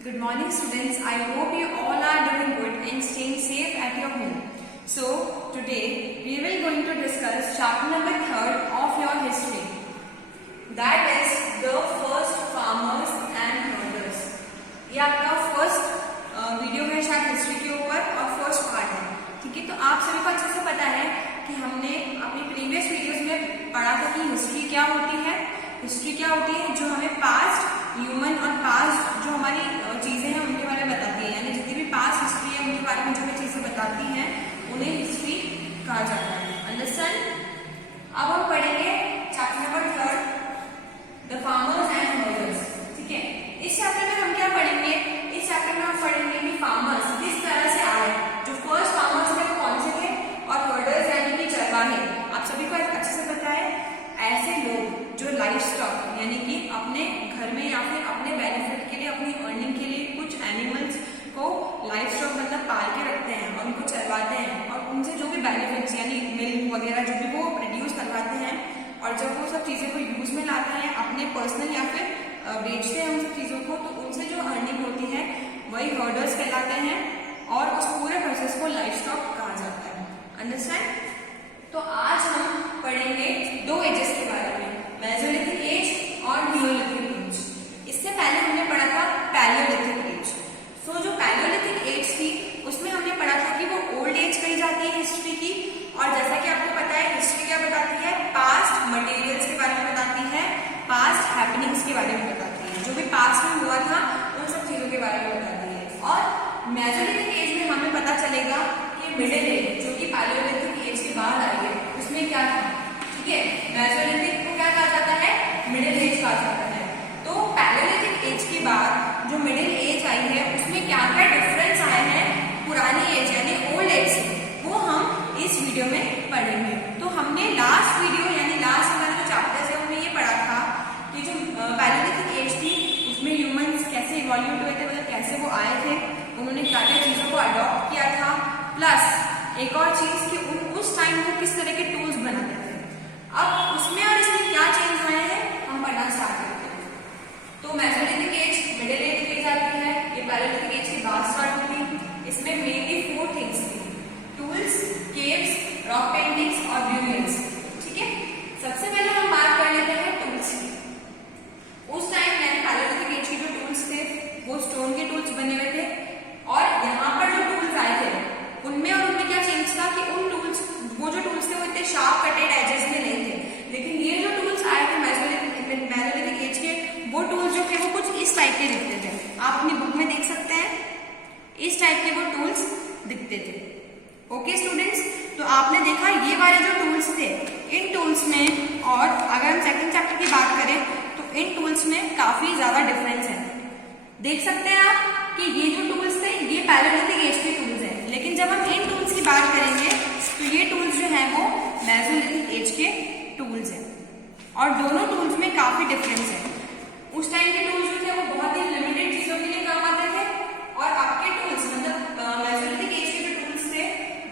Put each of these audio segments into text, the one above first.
Good morning students. I hope you all are doing good and staying safe at your home. So today we will going to discuss chapter number 3rd of your history. That is the first farmers and herders. ये आपका first video है शायद history के ऊपर और first part है. ठीक है, तो आप सभी को अच्छे से पता है कि हमने अपनी प्रीवियस वीडियोस में पढ़ा था कि हिस्ट्री क्या होती है. हिस्ट्री क्या होती है? जो हमें पास्ट ह्यूमन और पास्ट जो हमारी चीजें हैं उनके बारे में बताती है. यानी जितनी भी पास्ट हिस्ट्री है उनके बारे में जो हमें चीजें बताती हैं उन्हें हिस्ट्री कहा जाता है. अंडरस्टैंड? अब हम पढ़ेंगे chapter number 3rd, the farmers and herders. ठीक है, इस चैप्टर में हम क्या पढ़ेंगे? इस चैप्टर में हम पढ़ेंगे कि फार्मर्स किस तरह से आए. जो फर्स्ट फार्मर्स थे वो कौन से थे और हर्डर्स यानी कि चरवाहे. आप सभी को अच्छे से पता है ऐसे लोग जो लाइफ स्टॉक यानी कि अपने घर में या फिर अपने बेनिफिट के लिए, अपनी अर्निंग के लिए कुछ एनिमल्स को लाइफ स्टॉक मतलब पाल के रखते हैं और उनको चरवाते हैं और उनसे जो भी बेनिफिट्स यानी मिल्क वगैरह जो भी वो प्रोड्यूस करवाते हैं और जब वो सब चीजें को यूज में लाते हैं अपने पर्सनल या फिर बेचते हैं उन सब चीजों को, तो उनसे जो अर्निंग होती है वही हर्डर्स कहलाते हैं और उस पूरे प्रोसेस को लाइफ स्टॉक कहा जाता है. अंडरस्टैंड? तो आज हम पढ़ेंगे दो एजेस के बारे में, मेसोलिथिक एज और नियोलिथिक एज. इससे पहले हमने पढ़ा था पैलियोलिथिक एज. सो जो पैलियोलिथिक एज थी उसमें हमने पढ़ा था कि वो ओल्ड एज कही जाती है हिस्ट्री की. और जैसा कि आपको पता है हिस्ट्री क्या बताती है? पास्ट मटेरियल्स के बारे में बताती है, पास्ट हैपनिंग्स के बारे में बताती है, जो भी पास्ट में हुआ था उन सब चीजों के बारे में बताती है. और मेसोलिथिक एज में हमें पता चलेगा कि मिडिल एज जो कि पैलियोलिथिक एज के बाद आई है उसमें क्या था. ठीक है, मेसोलिथिक को क्या कहा जाता है? मिडिल एज कहा जाता है. तो पैलियोलिथिक एज के बाद जो मिडिल एज आई है उसमें क्या क्या डिफरेंस आए हैं पुरानी एज यानी ओल्ड एज से, वो हम इस वीडियो में पढ़ेंगे. तो हमने लास्ट वीडियो यानी लास्ट हमारे जो चैप्टर्स है उनमें ये पढ़ा था कि जो पैलियोलिथिक एज थी उसमें ह्यूमंस कैसे इवॉल्यूट हुए थे, मतलब कैसे वो आए थे, उन्होंने क्या क्या चीजों को अडॉप्ट किया था. प्लस एक और चीज कि उस टाइम वो किस तरह के टूल्स बनाते थे. अब उसमें और इसमें क्या चेंज आए हैं हम पढ़ना स्टार्ट करते हैं. तो मेसोलिथिक एज मिडिल एज की जाती है, ये पैलियोलिथिक एज के बाद स्टार्ट हुई. इसमें मेनली 4 थिंग्स थी: टूल्स, केव्स, रॉक पेंटिंग्स और ब्यूरियल्स. ठीक है, सबसे पहले हम बात कर लेते हैं टूल्स की. उस टाइम यानी पैलियोलिथिक एज के जो टूल्स थे वो स्टोन के टूल्स बने हुए थे और यहाँ पर जो टूल्स आए थे उनमें क्या चेंज था कि उन टूल्स वो जो टूल्स थे वो इतने शार्प कटेड एजेस में नहीं थे. लेकिन ये जो टूल्स आए थे मेसोलिथिक एज के, वो टूल्स जो थे वो कुछ इस टाइप के दिखते थे. आप अपनी बुक में देख सकते हैं इस टाइप के वो टूल्स दिखते थे. ओके स्टूडेंट्स, तो आपने देखा ये वाले जो टूल्स थे इन टूल्स में, और अगर हम सेकंड चैप्टर की बात करें तो इन टूल्स में काफी ज्यादा डिफरेंस है. देख सकते हैं आप कि ये जो टूल्स थे ये पैलियोलिथिक एज के टूल्स हैं, लेकिन जब हम इन टूल्स की बात करेंगे तो ये टूल्स जो हैं वो मेसोलिथिक एज के टूल्स हैं और दोनों टूल्स में काफी डिफरेंस है. उस टाइम के टूल्स जो थे वो बहुत ही लिमिटेड चीजों के लिए काम आते थे और आपके टूल्स मतलब मेसोलिथिक एज के जो टूल्स थे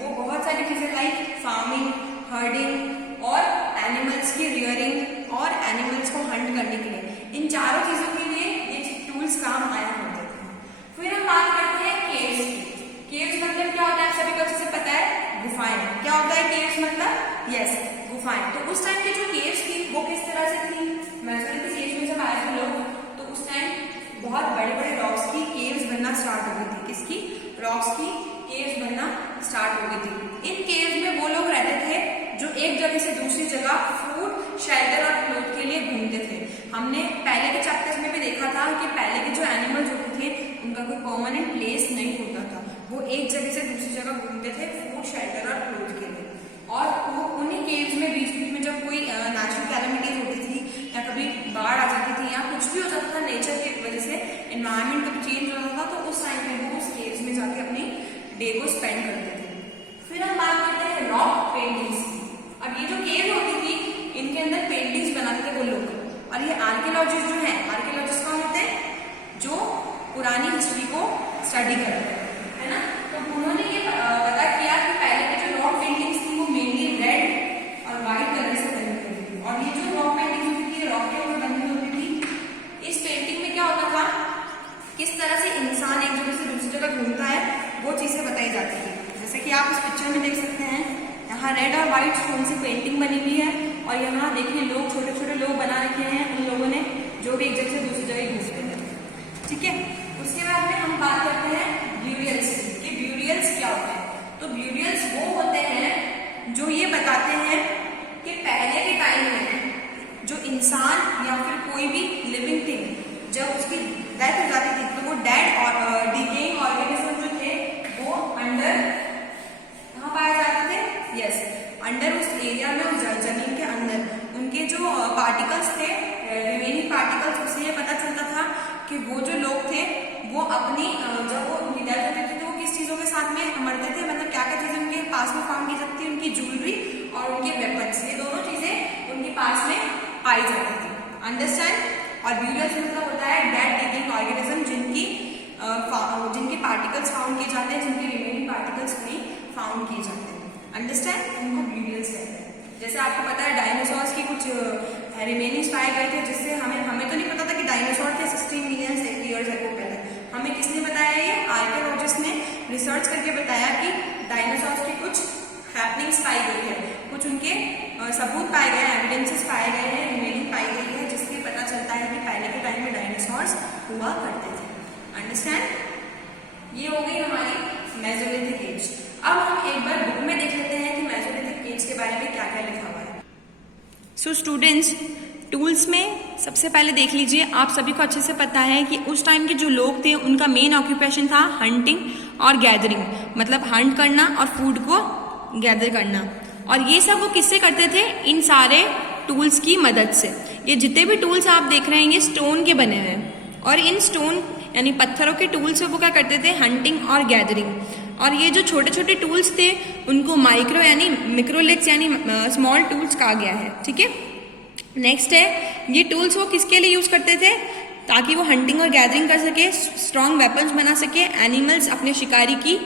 वो बहुत सारी चीजें लाइक फार्मिंग, हर्डिंग और एनिमल्स की रियरिंग और एनिमल्स को हंट करने के लिए, इन चारों चीजों के लिए ये टूल्स काम आया करते थे. फिर हम बात करते हैं केव्स की. केव्स मतलब क्या होता है? आप सभी को अच्छे से पता है, गुफाएं. क्या होता है केव्स मतलब? यस, गुफाएं. तो उस टाइम की जो केव्स थी वो किस तरह से थी? मेसोलिथिक एज में जब आए थे लोग तो उस टाइम बहुत बड़े बड़े रॉक्स की केव्स बनना स्टार्ट हो गई थी. किसकी? रॉक्स की केव्स बनना स्टार्ट हो गई थी. इन केव्स में वो लोग रहते थे जो एक जगह से दूसरी जगह फूड, शेल्टर और क्लोथ के लिए घूमते थे. हमने पहले के चैप्टर्स में भी देखा था कि पहले के जो एनिमल्स होते थे उनका कोई परमानेंट प्लेस नहीं होता था, वो एक जगह से दूसरी जगह घूमते थे फूड, शेल्टर और क्लोथ के लिए. और वो उन्हीं केव्स में बीच बीच में जब कोई नेचुरल कैलेमिटीज होती थी या कभी बाढ़ आ जाती थी या कुछ भी हो जाता था नेचर की वजह से, एनवायरमेंट कभी चेंज हो जाता था, तो उस टाइम में वो उस केव्स में जाके अपनी डे को स्पेंड करते थे. फिर हम बात करते हैं रॉक पेंटिंग्स की. अब ये जो केव होती थी इनके अंदर पेंटिंग्स बनाते थे वो लोग. और ये आर्कियोलॉजिस्ट जो है, आर्कियोलॉजिस्ट कौन होते हैं? जो पुरानी हिस्ट्री को स्टडी करते हैं, है ना. तो उन्होंने ये पता किया कि पहले की जो रॉक पेंटिंग्स थी वो मेनली रेड और व्हाइट कलर से बनी हुई थी. और ये जो रॉक पेंटिंग्स होती थी रॉक के ऊपर बनी होती थी. इस पेंटिंग में क्या होता था, किस तरह से जगह घूमता है वो चीजें बताई जाती थी। जैसे कि आप इस पिक्चर में देख सकते हैं, यहाँ रेड और व्हाइट स्टोन से पेंटिंग बनी हुई है और यहाँ देखिए लोग, छोटे छोटे लोग बना रखे हैं उन लोगों ने, जो भी एक जगह से दूसरी जगह घूमते हैं। ठीक है, उसके बाद में हम बात करते हैं ब्यूरियल्स की। ब्यूरियल्स क्या होते हैं? तो ब्यूरियल्स वो होते हैं जो ये बताते हैं कि पहले के टाइम में जो इंसान या फिर कोई भी लिविंग थिंग जब उसकी डेथ हो जाती थी तो वो डेड और डिकेइंग ऑर्गेनिज्म जो थे वो अंडर कहाँ पाए जाते थे? यस, अंडर उस एरिया में, उस जमीन के अंदर उनके जो पार्टिकल्स थे, रिमेनिंग पार्टिकल्स, उससे ये पता चलता था कि वो जो लोग थे वो अपनी जब वो उनकी डेथ होती थी तो वो किस चीजों के साथ में मरते थे, मतलब क्या क्या चीजें उनके पास में फाउंड की जाती थी, उनकी ज्वेलरी और उनके वेपन्स, ये दोनों चीजें उनके पास में पाई जाती थी। अंडरस्टैंड? और ब्यूरियल्स मतलब होता है डेड डिकेइंग ऑर्गेनिज्म जिनके पार्टिकल्स फाउंड किए जाते हैं, जिनके रिमेनिंग पार्टिकल्स नहीं फाउंड किए जाते हैं। अंडरस्टैंड? उनको ब्यूरियल्स कहते हैं। जैसे आपको पता है डायनासोर्स की कुछ रिमेनिंग्स पाए गए थे, जिससे हमें तो नहीं पता था कि डायनासोर थे 16 मिलियन ईयर्स अगो पहले। हमें किसने बताया? ये आर्कियोलॉजिस्ट ने रिसर्च करके बताया कि डायनासोर्स की कुछ हैपनिंग्स पाई गई है, कुछ उनके सबूत पाए गए हैं, एविडेंसेस पाए गए हैं, रिमेनिंग पाई गई है, जिससे पता चलता है कि पहले के टाइम में डायनासोर्स हुआ करते थे। अंडरस्टैंड? ये हो गई हमारी मेसोलिथिक एज। अब हम एक बार बुक में देख लेते हैं कि मेसोलिथिक एज के बारे में क्या क्या लिखा हुआ है। सो स्टूडेंट्स, टूल्स में सबसे पहले देख लीजिए, आप सभी को अच्छे से पता है कि उस टाइम के जो लोग थे उनका मेन ऑक्यूपेशन था हंटिंग और गैदरिंग, मतलब हंट करना और फूड को गैदर करना। और ये सब वो किससे करते थे? इन सारे टूल्स की मदद से। ये जितने भी टूल्स आप देख रहे हैं ये स्टोन के बने हुए हैं और इन स्टोन यानी पत्थरों के टूल्स से वो क्या करते थे? हंटिंग और गैदरिंग। और ये जो छोटे छोटे टूल्स थे उनको माइक्रो यानी मिक्रोलिथ्स यानी स्मॉल टूल्स कहा गया है। ठीक है, नेक्स्ट है, ये टूल्स वो किसके लिए यूज करते थे? ताकि वो हंटिंग और गैदरिंग कर सके, स्ट्रॉन्ग वेपन्स बना सके, एनिमल्स अपने शिकारी की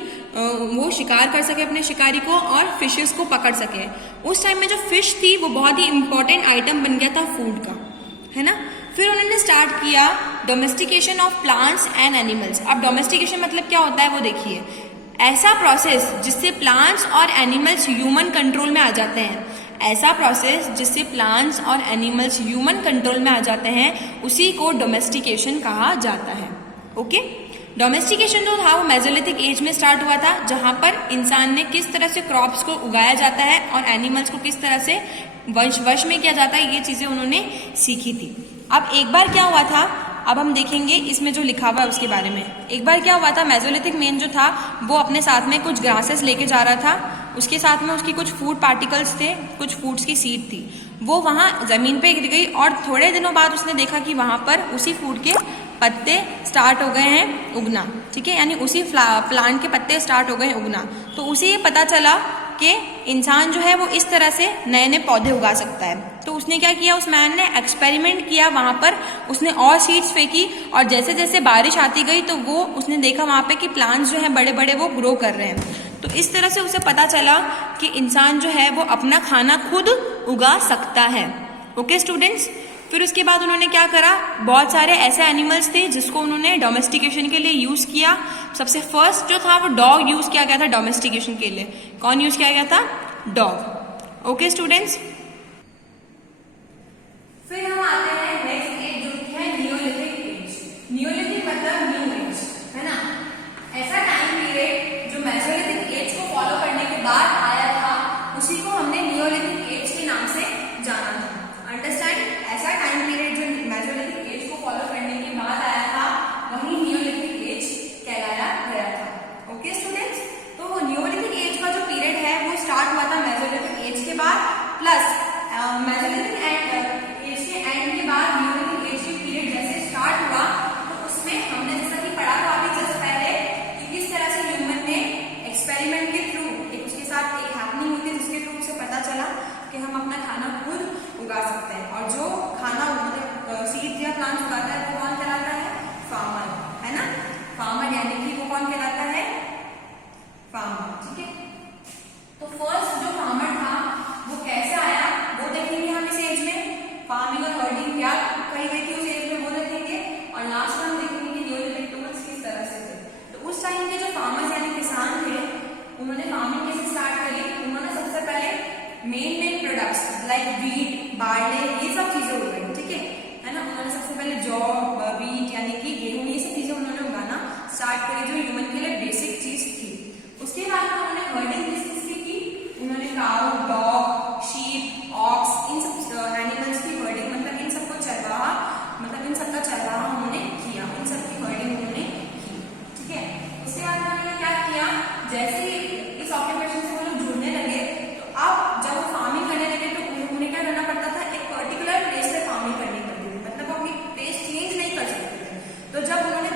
वो शिकार कर सके अपने शिकारी को, और फिशेस को पकड़ सके। उस टाइम में जो फिश थी वो बहुत ही इंपॉर्टेंट आइटम बन गया था फूड का, है ना। फिर उन्होंने स्टार्ट किया domestication of plants and animals. अब डोमेस्टिकेशन मतलब क्या होता है वो देखिए, ऐसा प्रोसेस जिससे प्लांट्स और एनिमल्स ह्यूमन कंट्रोल में आ जाते हैं, ऐसा प्रोसेस जिससे प्लांट्स और एनिमल्स ह्यूमन कंट्रोल में आ जाते हैं, उसी को डोमेस्टिकेशन कहा जाता है। ओके, डोमेस्टिकेशन जो था वो मेसोलिथिक एज में स्टार्ट हुआ था, जहां पर इंसान ने किस तरह से क्रॉप्स को उगाया जाता है और एनिमल्स को किस तरह से वश में किया जाता है, ये चीजें उन्होंने सीखी थी। अब एक बार क्या हुआ था, अब हम देखेंगे इसमें जो लिखा हुआ है उसके बारे में। एक बार क्या हुआ था, मेसोलिथिक मैन जो था वो अपने साथ में कुछ ग्रासेस लेके जा रहा था, उसके साथ में उसकी कुछ फूड पार्टिकल्स थे, कुछ फूड्स की सीड थी। वो वहां जमीन पे गिर गई और थोड़े दिनों बाद उसने देखा कि वहां पर उसी फूड के पत्ते स्टार्ट हो गए हैं उगना। ठीक है, यानी उसी प्लांट के पत्ते स्टार्ट हो गए उगना। तो उसे ये पता चला कि इंसान जो है वो इस तरह से नए नए पौधे उगा सकता है। तो उसने क्या किया, उस मैन ने एक्सपेरिमेंट किया, वहां पर उसने और सीड्स फेंकी और जैसे जैसे बारिश आती गई तो वो उसने देखा वहां पे कि प्लांट्स जो है बड़े बड़े वो ग्रो कर रहे हैं। तो इस तरह से उसे पता चला कि इंसान जो है वो अपना खाना खुद उगा सकता है। ओके स्टूडेंट्स, फिर उसके बाद उन्होंने क्या करा, बहुत सारे ऐसे एनिमल्स थे जिसको उन्होंने डोमेस्टिकेशन के लिए यूज किया। सबसे फर्स्ट जो था वो डॉग यूज किया गया था डोमेस्टिकेशन के लिए। कौन यूज किया गया था? डॉग। ओके स्टूडेंट्स, फिर हम आते हैं नेक्स्ट एज जो है नियोलिथिक एज। नियोलिथिक मतलब न्यू एज, है ना। ऐसा टाइम पीरियड जो मेसोलिथिक एज को फॉलो करने के बाद आया था, उसी को हमने नियोलिथिक एज के नाम से जाना था। अंडरस्टैंड? ऐसा टाइम पीरियड जो मेसोलिथिक एज को फॉलो करने के बाद आया था वही नियोलिथिक एज कहलाया गया था। ओके स्टूडेंट्स, तो नियोलिथिक एज का जो पीरियड है वो स्टार्ट हुआ था मेसोलिथिक एज के बाद, प्लस मेसोलिथिक एज के एंड के बाद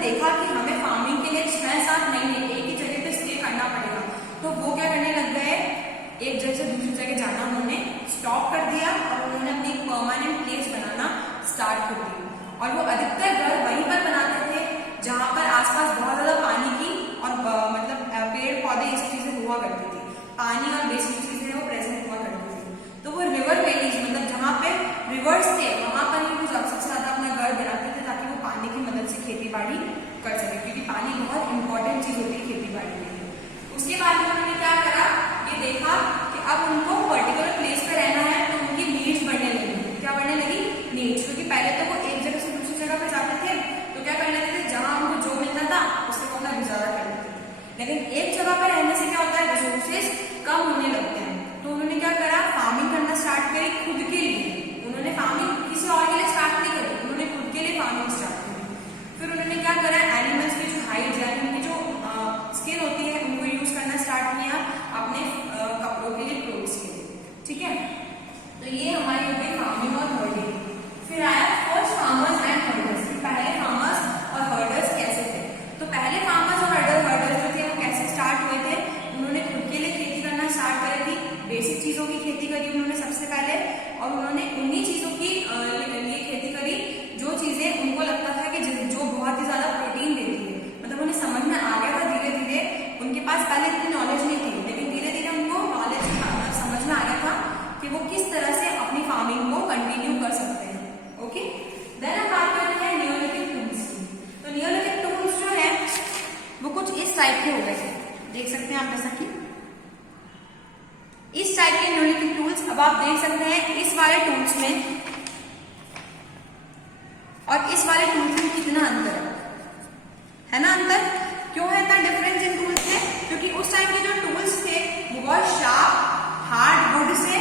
देखा कि हमें फार्मिंग के लिए 6-7 महीने एक ही जगह पे स्टे करना पड़ेगा, तो वो क्या करने लग गए, एक जगह से दूसरी जगह जाना उन्होंने स्टॉप कर दिया और उन्होंने अपनी परमानेंट प्लेस बनाना स्टार्ट कर दी। और वो अधिकतर घर वहीं पर बनाते थे जहां पर आसपास बहुत ज्यादा पानी की और मतलब पेड़ पौधे इस चीजें हुआ करती थी, पानी और बेसिक चीजें वो प्रेजेंट हुआ करती थी। तो वो रिवर वैलीज मतलब जहाँ पे रिवर्स थे वहां पर ही वो सबसे ज्यादा अपना घर बनाते थे ताकि वो पानी की मदद से खेती बाड़ी कर सके, क्योंकि पानी बहुत इंपॉर्टेंट चीज होती है खेती बाड़ी के लिए। उसके बाद में उन्होंने क्या करा, ये देखा कि अब उनको पर्टिकुलर प्लेस पे रहना है, तो उनकी नीड्स बढ़ने लगी। क्या बढ़ने लगी? नीड्स। क्योंकि पहले तो वो एक जगह से दूसरी जगह पे जाते थे तो क्या कर लेते थे, जहां उनको जो मिलता था उससे वो अपना गुजारा कर लेते थे। लेकिन एक जगह पर रहने से क्या होता है, रिसोर्सेज कम होने लगते हैं। तो उन्होंने क्या करा, फार्मिंग करना स्टार्ट करी खुद के लिए। उन्होंने फार्मिंग किसी और के लिए स्टार्ट नहीं करी, उन्होंने खुद के लिए फार्मिंग स्टार्ट करी। फिर उन्होंने क्या करा, एनिमल्स की जो हाइड है, उनकी जो स्किन होती है उनको यूज करना स्टार्ट किया अपने कपड़ों के लिए, क्लोथ्स के लिए। ठीक है, तो ये हमारी हो गई फार्मिंग और हर्डिंग। फिर आया फर्स्ट फार्मर्स एंड हर्डर्स। पहले फार्मर्स और हर्डर्स कैसे थे? तो पहले फार्मर्स और हर्डर्स जो थे वो कैसे स्टार्ट हुए थे, उन्होंने खुद के लिए खेती करना स्टार्ट करी थी। बेसिक चीजों की खेती करी उन्होंने सबसे पहले, और उन्होंने उन्हीं चीजों की लिए खेती करी जो चीजें उनको लगता था कि जो बहुत ही ज्यादा प्रोटीन देती है। मतलब उन्हें समझ में आ गया था धीरे धीरे, उनके पास पहले इतनी नॉलेज नहीं थी, लेकिन धीरे धीरे उनको नॉलेज समझ में आ गया था कि वो किस तरह से अपनी फार्मिंग को कंटिन्यू कर सकते हैं। ओके, देन हम बात करते हैं नियोलिथिक टूल्स की। तो नियोलिथिक टूल्स जो है वो कुछ इस टाइप के हो गए थे, देख सकते हैं आप जैसा कि इस टाइप के नियोलिथिक टूल्स। अब आप देख सकते हैं इस वाले टूल्स में और इस वाले टूल्स में कितना अंतर है ना? अंतर क्यों है इतना डिफरेंस इन टूल्स में? क्योंकि उस टाइम के जो टूल्स थे वो बहुत शार्प हार्ड वुड से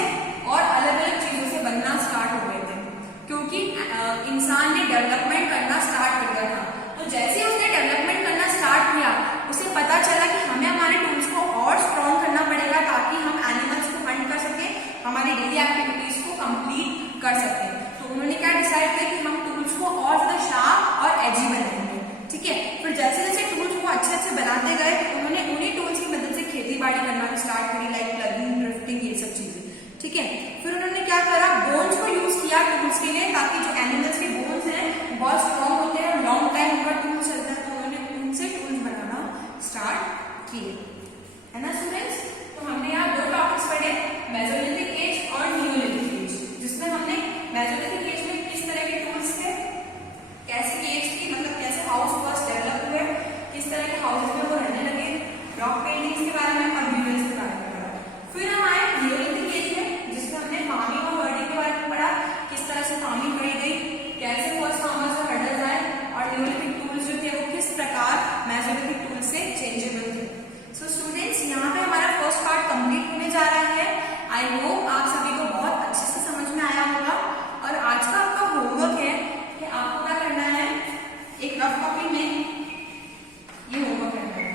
और अलग अलग चीजों से बनना स्टार्ट हो गए थे, क्योंकि इंसान ने डेवलपमेंट करना स्टार्ट कर दिया था। तो जैसे उसने डेवलपमेंट करना स्टार्ट किया, उसे पता चला कि हमें हमारे टूल्स को और स्ट्रॉन्ग करना पड़ेगा ताकि हम एनिमल्स को हंट कर सके, हमारी डेली एक्टिविटीज को कंप्लीट कर सके। तो उन्होंने क्या डिसाइड किया कि हम टूल्स को और ज्यादा शार्प और एजी बनाएंगे। ठीक है, फिर जैसे जैसे टूल्स को अच्छे अच्छे बनाते गए, उन्होंने उन्हीं टूल्स की मदद से खेती बाड़ी करना स्टार्ट करी, लाइक प्लगिंग, ड्रिफ्टिंग, ये सब चीजें। ठीक है, फिर उन्होंने क्या करा, बोन्स को यूज किया टूल्स के लिए, ताकि जो एनिमल्स के बोन्स हैं बहुत स्ट्रॉन्ग होते हैं और लॉन्ग टाइम उनका टूल चलता है, तो उन्होंने उनसे टूल्स बनाना स्टार्ट किए। है ना स्टूडेंट्स? तो हमने यहाँ दो टॉपिक्स पढ़े, मेसोलिथिक एज और नियोलिथिक एज, जिसमें हमने मेसोलिथिक एज में किस तरह के टूल्स थे, कैसी एज थी, मतलब कैसे हाउस फर्स्ट डेवलप हुए, किस तरह के हाउसेस में वो रहने लगे, रॉक पेंटिंग्स के बारे में और म्यूरल्स के बारे में पढ़ा। फिर हम आए नियोलिथिक एज में, जिसमें हमने फार्मिंग और हर्डिंग के बारे में पढ़ा, किस तरह से फार्मिंग करी गई, कैसे फर्स्ट फार्मर्स और हर्डर्स आए, और नियोलिथिक टूल्स जो थे वो किस प्रकार मेसोलिथिक टूल्स से चेंजेबल थे। सो स्टूडेंट्स, यहाँ पे हमारा फर्स्ट पार्ट कंप्लीट होने जा रहा है। आई होप आप सभी को बहुत अच्छे से समझ में आया होगा। और आज का आपका होमवर्क है कि आपको क्या करना है, एक रफ कॉपी में ये होमवर्क करना है।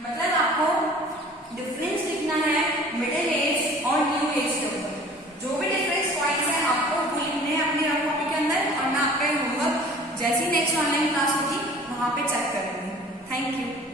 मतलब आपको डिफरेंस लिखना है मिडिल एज और न्यू एज के ऊपर। जो भी डिफरेंस पॉइंट्स हैं आपको वो लिखने हैं अपनी रफ कॉपी के अंदर, और मैं आपका होमवर्क जैसी नेक्स्ट ऑनलाइन क्लास होगी वहां पे चेक करूंगी। Thank you.